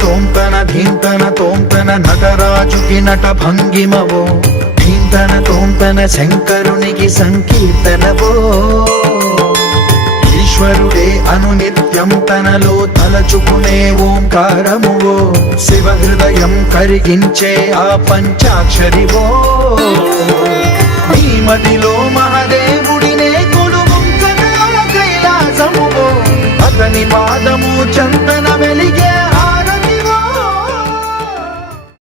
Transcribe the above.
తోంతన ధీంతన తోంతన నటరాజుకి నట భంగిమవో ధీంతన తోంతన శంకరునికి సంకీర్తనవో ఈశ్వరుడే అనునిత్యం తనలో తలచుకునే ఓంకారమువో శివ హృదయం కరిగించే ఆ పంచాక్షరివో నీ మదిలో మహాదేవుడినే కొలువుంచగా కైలాసమువో అతని పాదము చందన వెలిగే